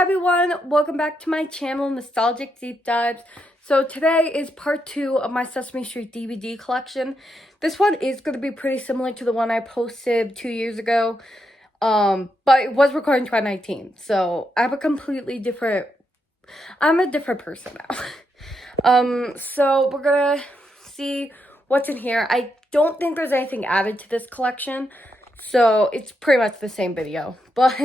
Hi everyone, welcome back to my channel, Nostalgic Deep Dives. So today is part 2 of my Sesame Street DVD collection. This one is going to be pretty similar to the one I posted 2 years ago. But it was recorded in 2019, so I have a completely different, I'm a different person now. So we're gonna see what's in here. I don't think there's anything added to this collection, so it's pretty much the same video, but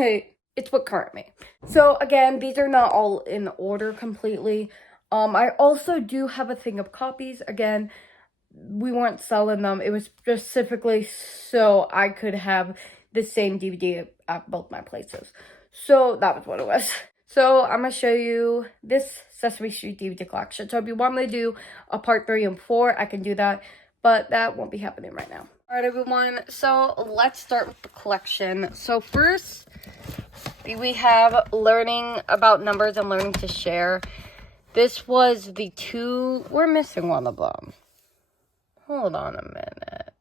it's what current me. So again, these are not all in order completely. I also do have a thing of copies. Again, we weren't selling them. It was specifically so I could have the same DVD at both my places. So that was what it was. So I'm going to show you this Sesame Street DVD collection. So if you want me to do a part 3 and 4, I can do that. But that won't be happening right now. Alright everyone, so let's start with the collection. So first, we have learning about numbers and learning to share. This was the 2, we're missing one of them. Hold on a minute.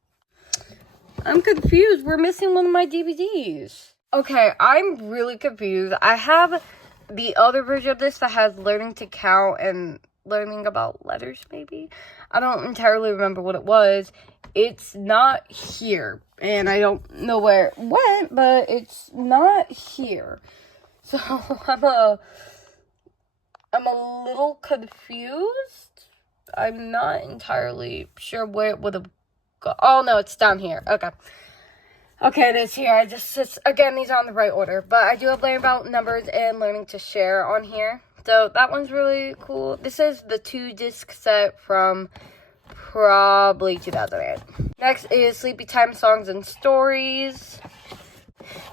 I'm confused, we're missing one of my DVDs. Okay, I'm really confused. I have the other version of this that has learning to count and learning about letters, maybe? I don't entirely remember what it was. It's not here, and I don't know where it went, but it's not here. So I'm a little confused. I'm not entirely sure where it would have gone. Oh no, it's down here. Okay. Okay, it is here. Again, these are on the right order, but I do have learning about numbers and learning to share on here. So that one's really cool. This is the 2-disc set from probably 2008. Next is Sleepy Time Songs and Stories.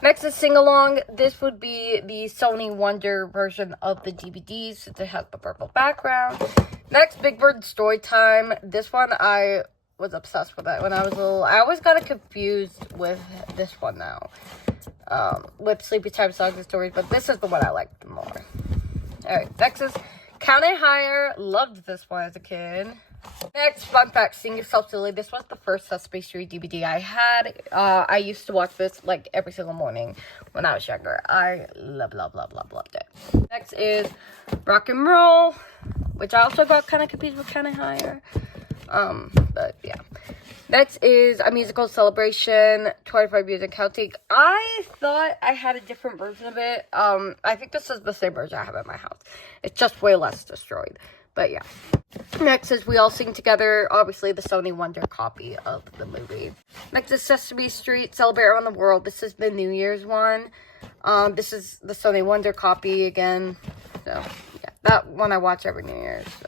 Next is Sing Along. This would be the Sony Wonder version of the DVDs since it has the purple background. Next, Big Bird Storytime. This one, I was obsessed with it when I was little. I always got confused with this one now. With Sleepy Time Songs and Stories, but this is the one I liked more. Alright, next is Count It Higher. Loved this one as a kid. Next, fun fact, Sing Yourself Silly. This was the first Sesame Street DVD I had. I used to watch this like every single morning when I was younger. I loved it. Next is Rock and Roll, which I also got kind of confused with Count It Higher. But yeah. Next is A Musical Celebration, 25 Years and Counting. I thought I had a different version of it. I think this is the same version I have at my house. It's just way less destroyed. But yeah. Next is We All Sing Together. Obviously, the Sony Wonder copy of the movie. Next is Sesame Street, Celebrate Around the World. This is the New Year's one. This is the Sony Wonder copy again. So, yeah. That one I watch every New Year's. So.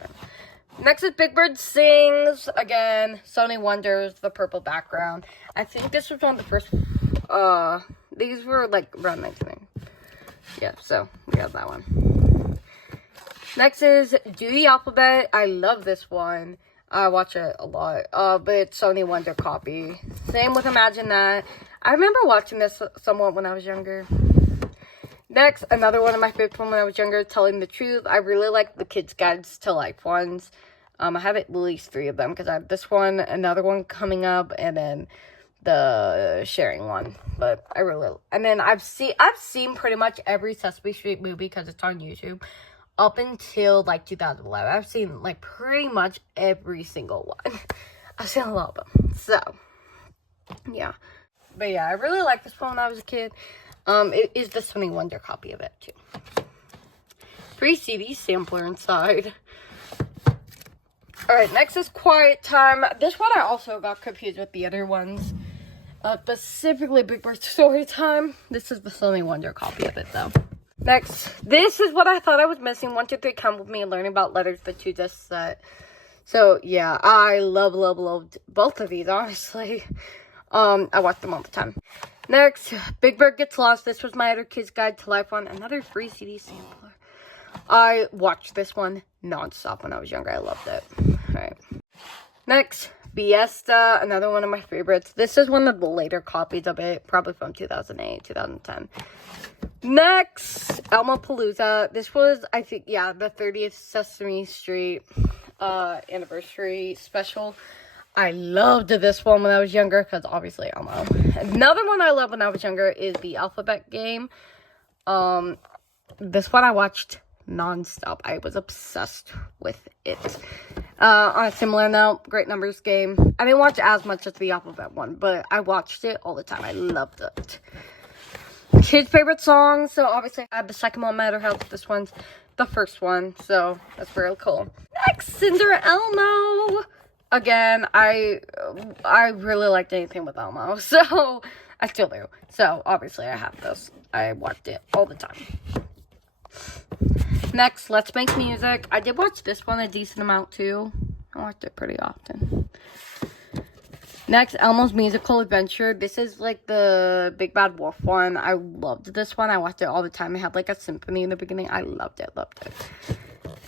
Next is Big Bird Sings. Again, Sony Wonders, the purple background. I think this was one of the first, these were like around 1990. Yeah, so we got that one. Next is Do the Alphabet. I love this one. I watch it a lot, but it's Sony Wonder copy. Same with Imagine That. I remember watching this somewhat when I was younger. Next, another one of my favorites from when I was younger, Telling the Truth. I really like the Kids Guides to Life ones. I have at least 3 of them because I have this one, another one coming up, and then the sharing one. But I really, and then I've seen pretty much every Sesame Street movie because it's on YouTube up until like 2011. I've seen like pretty much every single one. I've seen a lot of them. So yeah, but yeah, I really liked this one when I was a kid. It is the Sony Wonder copy of it, too. Free CD sampler inside. Alright, next is Quiet Time. This one I also got confused with the other ones. Specifically Big Bird Storytime. This is the Sony Wonder copy of it, though. Next, this is what I thought I was missing. 1, 2, 3, Come With Me and Learning About Letters, the 2-disc set. So, yeah, I loved both of these, honestly. I watch them all the time. Next, Big Bird Gets Lost. This was my other Kids Guide to Life one. Another free CD sampler. I watched this one non-stop when I was younger. I loved it. Alright. Next, Fiesta. Another one of my favorites. This is one of the later copies of it. Probably from 2008, 2010. Next, Elmo Palooza. This was, I think, yeah, the 30th Sesame Street anniversary special. I loved this one when I was younger because obviously Elmo. Another one I loved when I was younger is the Alphabet Game. This one I watched non-stop. I was obsessed with it. On a similar note, Great Numbers Game. I didn't watch as much as the alphabet one, but I watched it all the time. I loved it. Kids' favorite song. So obviously I have the second one, Matter Health. This one's the first one, so that's really cool. Next, Cinder Elmo. Again, I really liked anything with Elmo, so I still do. So obviously I have this. I watched it all the time. Next, Let's Make Music. I did watch this one a decent amount too. I watched it pretty often. Next, Elmo's Musical Adventure. This is like the Big Bad Wolf one. I loved this one. I watched it all the time. It had like a symphony in the beginning. I loved it.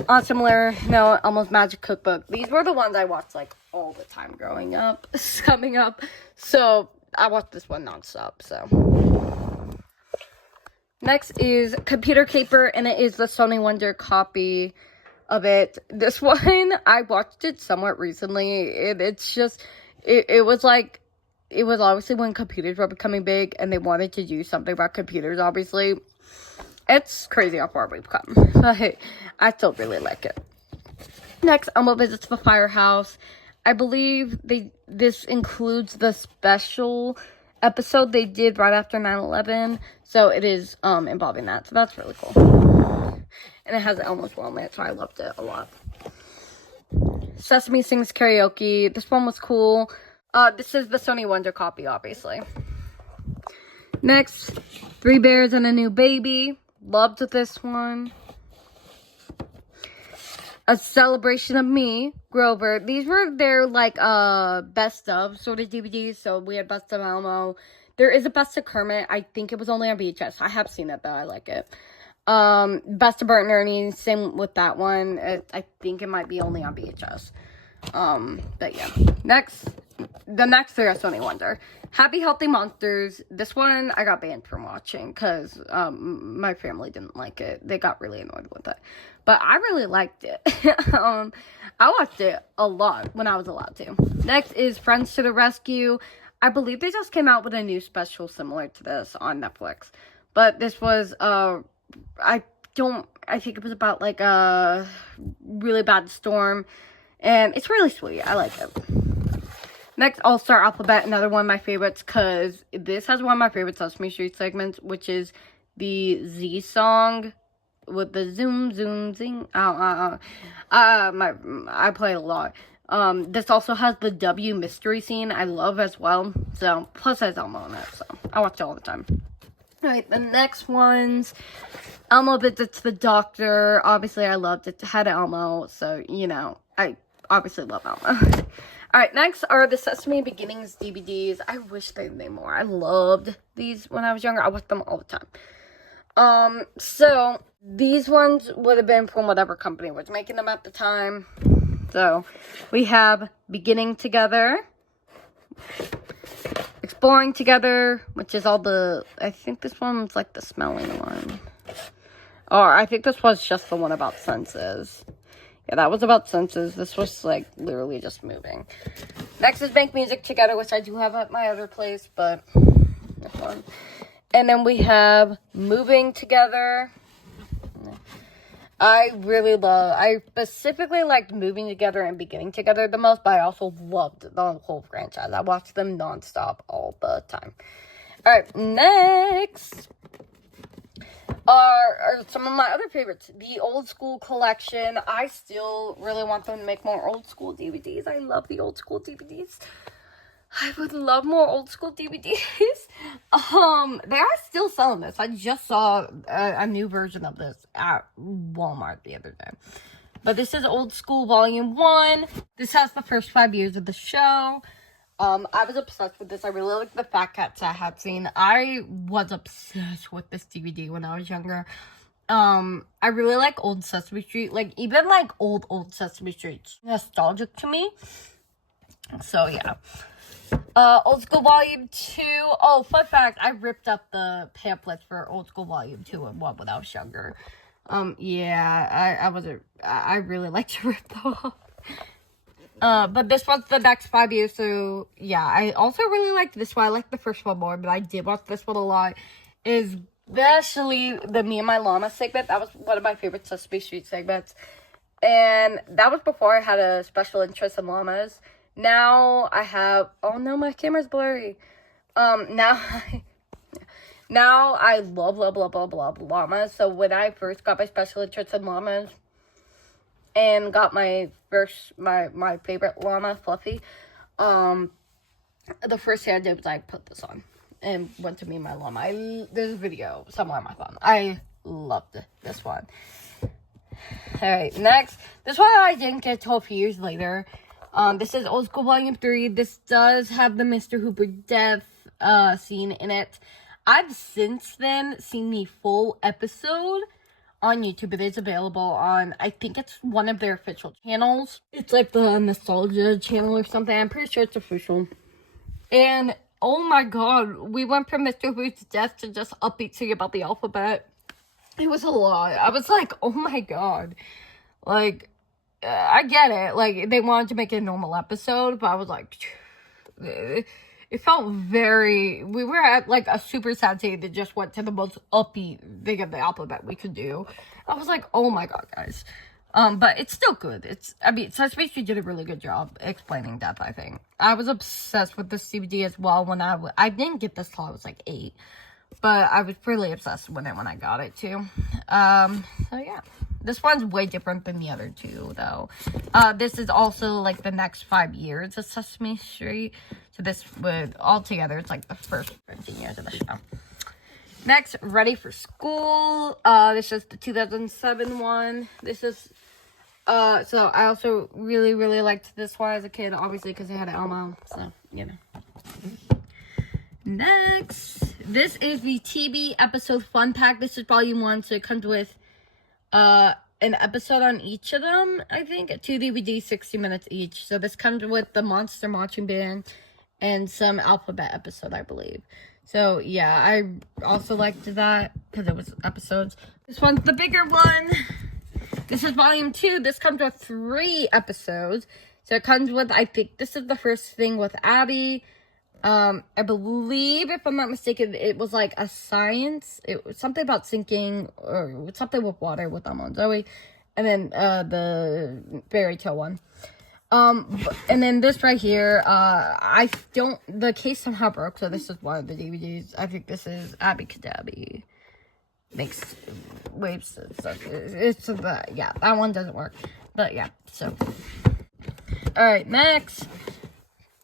On similar note, Elmo's Magic Cookbook. These were the ones I watched like all the time growing up, coming up. So I watched this one nonstop. So next is Computer Caper, and it is the Sony Wonder copy of it. This one I watched it somewhat recently. It was obviously when computers were becoming big and they wanted to do something about computers, obviously. It's crazy how far we've come, but I still really like it. Next, Elmo Visits the Firehouse. I believe this includes the special episode they did right after 9/11, so it is involving that, so that's really cool. And it has Elmo's well in it, so I loved it a lot. Sesame Sings Karaoke. This one was cool. This is the Sony Wonder copy, obviously. Next, Three Bears and a New Baby. Loved this one. A Celebration of Me, Grover. These were their, like, best of sort of DVDs. So we had Best of Elmo. There is a Best of Kermit. I think it was only on VHS. I have seen it, though. I like it. Best of Bert and Ernie. Same with that one. I think it might be only on VHS. But yeah. The next three are Sony Wonder. Happy Healthy Monsters. This one I got banned from watching because my family didn't like it. They got really annoyed with it. But I really liked it. I watched it a lot when I was allowed to. Next is Friends to the Rescue. I believe they just came out with a new special similar to this on Netflix. But this was, I think it was about like a really bad storm. And it's really sweet. I like it. Next, All-Star Alphabet, another one of my favorites, because this has one of my favorite Sesame Street segments, which is the Z song with the zoom, zoom, zing. I play it a lot. This also has the W mystery scene I love as well. So, plus it has Elmo in it, so I watch it all the time. Alright, the next ones, Elmo Visits the Doctor. Obviously, I loved it. It had Elmo, so, you know, I obviously love Elmo. Alright, next are the Sesame Beginnings DVDs. I wish they made more. I loved these when I was younger. I watched them all the time. So, these ones would have been from whatever company was making them at the time. So, we have Beginning Together, Exploring Together, which is all the, I think this one's like the smelling one. Or, I think this was just the one about senses. Yeah, that was about senses. This was, like, literally just moving. Next is Make Music Together, which I do have at my other place, but this one. And then we have Moving Together. I specifically liked Moving Together and Beginning Together the most, but I also loved the whole franchise. I watched them nonstop all the time. Alright, next are some of my other favorites. The Old School Collection. I still really want them to make more old school DVDs. I love the old school DVDs. I would love more old school DVDs. They are still selling this. I just saw a new version of this at Walmart the other day. But this is Old School Volume 1. This has the first 5 years of the show. I was obsessed with this. I really like the Fat Cats I had seen. I was obsessed with this DVD when I was younger. I really like old Sesame Street. Like, even like old Sesame Street's nostalgic to me. So, yeah. Old School Volume 2. Oh, fun fact, I ripped up the pamphlets for Old School Volume 2 and 1 when I was younger. Yeah, I really like to rip them off. But this one's the next 5 years, so, yeah, I also really liked this one. I liked the first one more, but I did watch this one a lot. Is especially the Me and My Llama segment. That was one of my favorite Sesame Street segments. And that was before I had a special interest in llamas. Now I have, oh no, my camera's blurry. Now I love llamas. So when I first got my special interest in llamas and got my favorite llama, Fluffy, the first thing I did was I put this on and went to Me and My Llama. There's a video somewhere on my phone. I loved this one. Alright, next. This one I didn't get till a few years later. This is Old School Volume 3. This does have the Mr. Hooper death scene in it. I've since then seen the full episode on YouTube. It is available on, I think it's one of their official channels. It's like the Nostalgia channel or something. I'm pretty sure it's official. And, oh my god, we went from Mr. Hooper's death to just upbeat singing about the alphabet. It was a lot. I was like, oh my god. Like, I get it. Like, they wanted to make it a normal episode, but I was like, it felt very, we were at like a super sad scene that just went to the most upbeat thing of the alphabet we could do. I was like, oh my god, guys. But it's still good. Sesame Street did a really good job explaining death, I think. I was obsessed with this DVD as well when I didn't get this till I was like 8. But I was really obsessed with it when I got it too. So yeah. This one's way different than the other two, though. This is also like the next 5 years of Sesame Street. So this would, altogether, it's like the first 15 years of the show. Next, Ready for School. This is the 2007 one. This is, so I also really, really liked this one as a kid, obviously, because it had Elmo. So, you know. Next, this is the TV episode fun pack. This is volume 1, so it comes with an episode on each of them, I think. 2 DVDs, 60 minutes each. So this comes with the Monster Marching Band and some alphabet episode, I believe. So yeah, I also liked that because it was episodes. This one's the bigger one. This is volume 2. This comes with 3 episodes. So it comes with, I think this is the first thing with Abby. I believe, if I'm not mistaken, it was like a science. It was something about sinking or something with water with Elmo and Zoe. And then, the fairy tale one. And then this right here, the case somehow broke, so this is one of the DVDs. I think this is Abby Cadabby makes waves and stuff. Yeah, that one doesn't work. But yeah, so. Alright, next.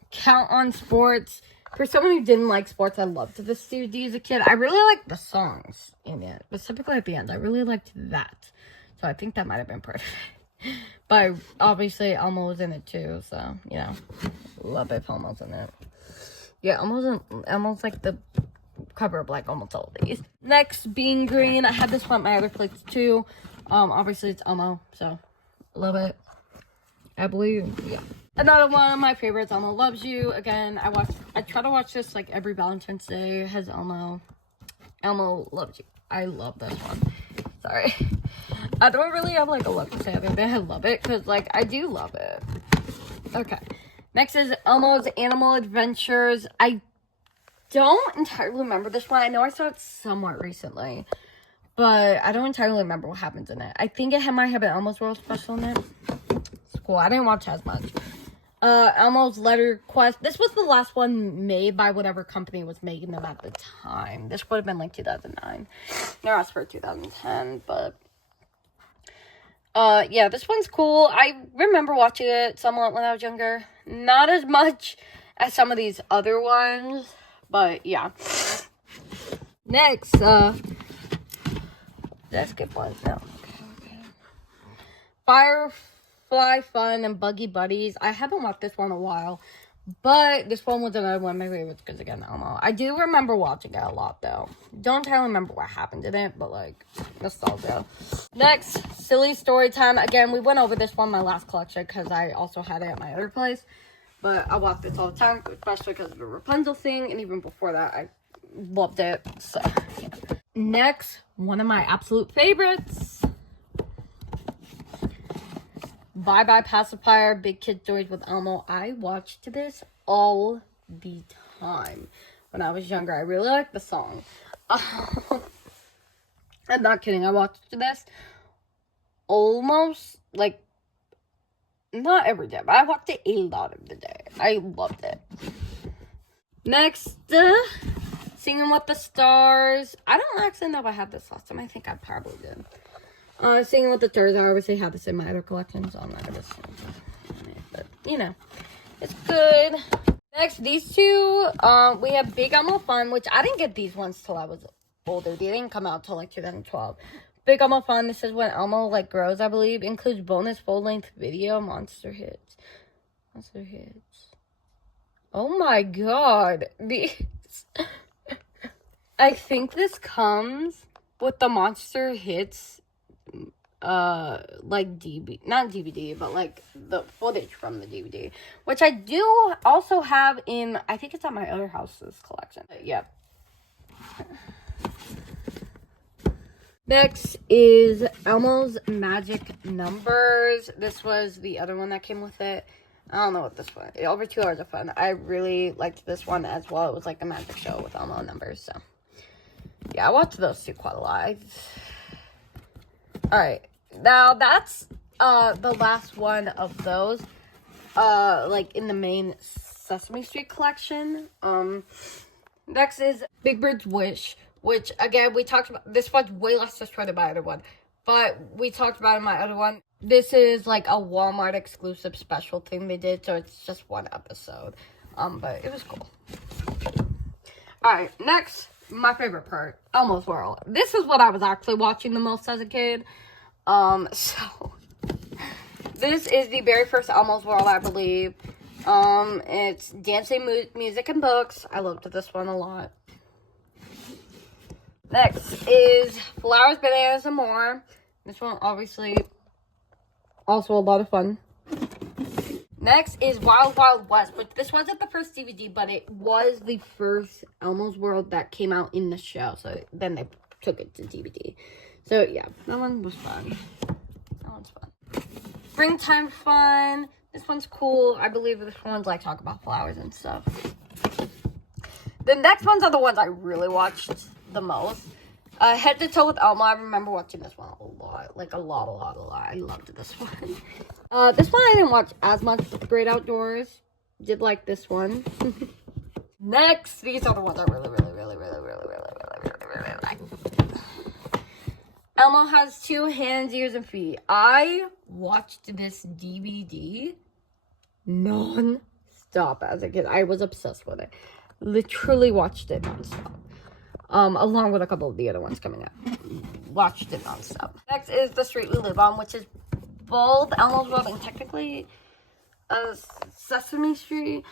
Count on Sports. For someone who didn't like sports, I loved this DVD as a kid. I really liked the songs in it, specifically at the end. I really liked that. So I think that might have been part of it. But obviously, Elmo was in it too, so, you know. Love it if Elmo's in it. Yeah, Elmo's like the cover of like almost all of these. Next, Being Green. I had this one at my other place too. Obviously, it's Elmo, so love it. I believe, yeah. Another one of my favorites, Elmo Loves You. Again, I try to watch this like every Valentine's Day. It has Elmo. Elmo Loves You. I love this one. Sorry. I don't really have like a lot to say other than I love it, because like I do love it. Okay. Next is Elmo's Animal Adventures. I don't entirely remember this one. I know I saw it somewhat recently, but I don't entirely remember what happens in it. I think it might have an Elmo's World special in it. It's cool. I didn't watch as much. Elmo's Letter Quest. This was the last one made by whatever company was making them at the time. This would have been like 2009. They're asked for 2010, but yeah, this one's cool. I remember watching it somewhat when I was younger. Not as much as some of these other ones, but yeah. Next, did I skip one? No. Okay. Firefly Fun and Buggy Buddies. I haven't watched this one in a while, but this one was another one of my favorites because, again, Elmo. I do remember watching it a lot, though. Don't entirely remember what happened in it, but, like, nostalgia. Next, Silly Story Time. Again, we went over this one in my last collection because I also had it at my other place. But I watch this all the time, especially because of the Rapunzel thing. And even before that, I loved it. So, yeah. Next, one of my absolute favorites. Bye Bye Pacifier, Big Kid Stories with Elmo. I watched this all the time when I was younger. I really liked the song. I'm not kidding. I watched this almost, like, not every day, but I watched it a lot of the day. I loved it. Next, Singing with the Stars. I don't actually know if I had this last time. I think I probably did. Singing with the Stars, I obviously have this in my other collection, so I'm not going to sing it. But, you know, it's good. Next, these two, we have Big Elmo Fun, which I didn't get these ones till I was older. They didn't come out till, like, 2012. Big Elmo Fun, this is when Elmo, like, grows, I believe. Includes bonus full-length video, Monster Hits. Monster Hits. Oh my god. These... I think this comes with the Monster Hits, like, not DVD, but, like, the footage from the DVD. Which I do also have in, I think it's at my other house's collection. But, yeah. Next is Elmo's Magic Numbers. This was the other one that came with it. I don't know what this one. Over 2 hours of fun. I really liked this one as well. It was like a magic show with Elmo numbers. So, yeah, I watched those two quite a lot. Alright. Now, that's the last one of those. Like, in the main Sesame Street collection. Next is Big Bird's Wish. Which, again, we talked about. This one's way less destroyed by my other one. But we talked about in my other one. This is like a Walmart exclusive special thing they did, so it's just one episode. But it was cool. Alright, next, my favorite part, Elmo's World. This is what I was actually watching the most as a kid. So this is the very first Elmo's World, I believe. It's dancing, music, and books. I loved this one a lot. Next is Flowers, Bananas, and More. This one, obviously, also a lot of fun. Next is Wild Wild West, which this wasn't the first DVD, but it was the first Elmo's World that came out in the show. So then they took it to DVD. So yeah, that one was fun. That one's fun. Springtime Fun. This one's cool. I believe this one's like talk about flowers and stuff. The next ones are the ones I really watched the most. Head to Toe with Elmo. I remember watching this one a lot. Like, a lot. I loved this one. This one I didn't watch as much, but The Great Outdoors. Did like this one. Next, these are the ones I really like. Elmo Has Two Hands, Ears, and Feet. I watched this DVD non-stop as a kid. I was obsessed with it. Literally watched it non-stop. Along with a couple of the other ones coming up. Watched it non-stop. Next is The Street We Live On, which is both Elmo's World and technically Sesame Street.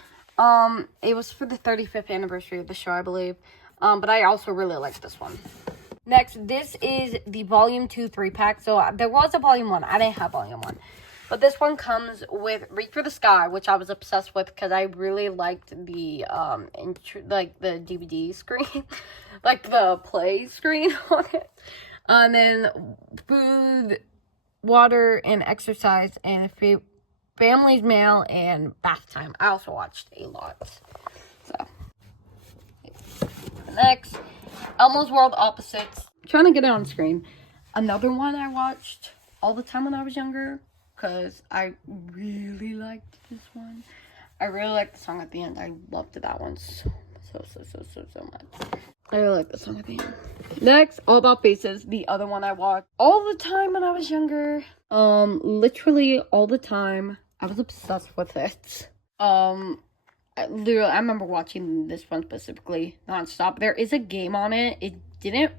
It was for the 35th anniversary of the show, I believe. But I also really like this one. Next, this is the Volume 2 3-pack. So there was a Volume 1. I didn't have Volume 1. But this one comes with Reach for the Sky, which I was obsessed with because I really liked the, like, the DVD screen. Like, the play screen on it. And then Food, Water, and Exercise, and Family's Mail, and Bath Time. I also watched a lot. So, next, Elmo's World Opposites. I'm trying to get it on screen. Another one I watched all the time when I was younger. Because I really liked this one. I really liked the song at the end. I loved that one so much. I really like the song at the end. Next, All About Faces. The other one I watched all the time when I was younger. Literally all the time. I was obsessed with it. I remember watching this one specifically nonstop. There is a game on it. It didn't.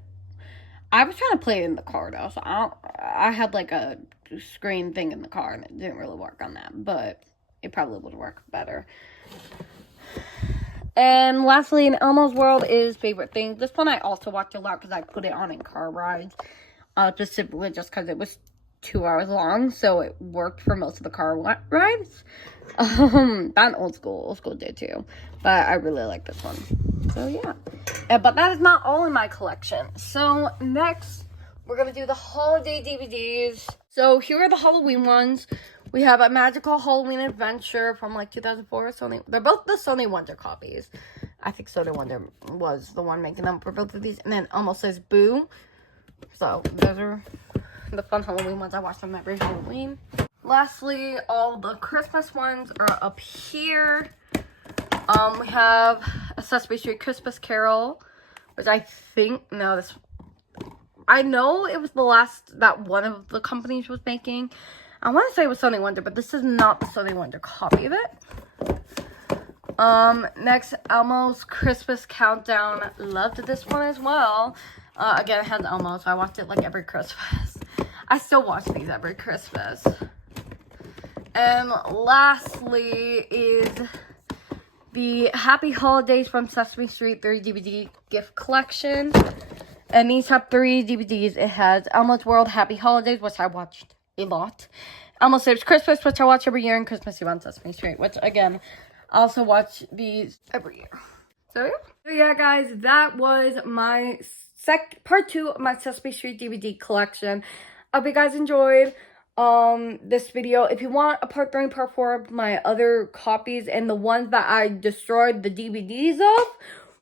I was trying to play it in the car though, so I had like a screen thing in the car and it didn't really work on that, but it probably would work better. And lastly, in Elmo's World is Favorite Things. This one I also watched a lot because I put it on in car rides, specifically just because it was 2 hours long, so it worked for most of the car rides. Not old school did too, but I really like this one. So yeah, but that is not all in my collection. So next, we're gonna do the holiday DVDs. So here are the Halloween ones. We have A Magical Halloween Adventure from like 2004. Sony. They're both the Sony Wonder copies. I think Sony Wonder was the one making them for both of these. And then Elmo Says Boo, So those are the fun Halloween ones. I watch them every Halloween. Lastly, all the Christmas ones are up here. We have a Sesame Street Christmas Carol, which I know it was the last that one of the companies was making. I want to say it was Sunny Wonder, but this is not the Sunny Wonder copy of it. Next, Elmo's Christmas Countdown. Loved this one as well. Again, it has Elmo, so I watched it like every Christmas. I still watch these every Christmas. And lastly is the Happy Holidays from Sesame Street 3 DVD gift collection. And these have 3 DVDs. It has Elmo's World, Happy Holidays, which I watched a lot. Elmo Saves Christmas, which I watch every year, and Christmas Eve on Sesame Street, which, again, I also watch these every year. So yeah, guys, that was my part 2 of my Sesame Street DVD collection. I hope you guys enjoyed this video. If you want a part 3 and part 4 of my other copies and the ones that I destroyed the DVDs of,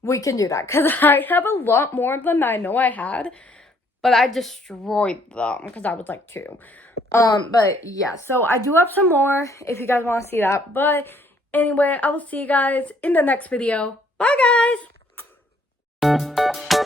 we can do that, because I have a lot more of them that I know I had, but I destroyed them because I was like 2. But yeah, so I do have some more if you guys want to see that. But anyway, I will see you guys in the next video. Bye, guys!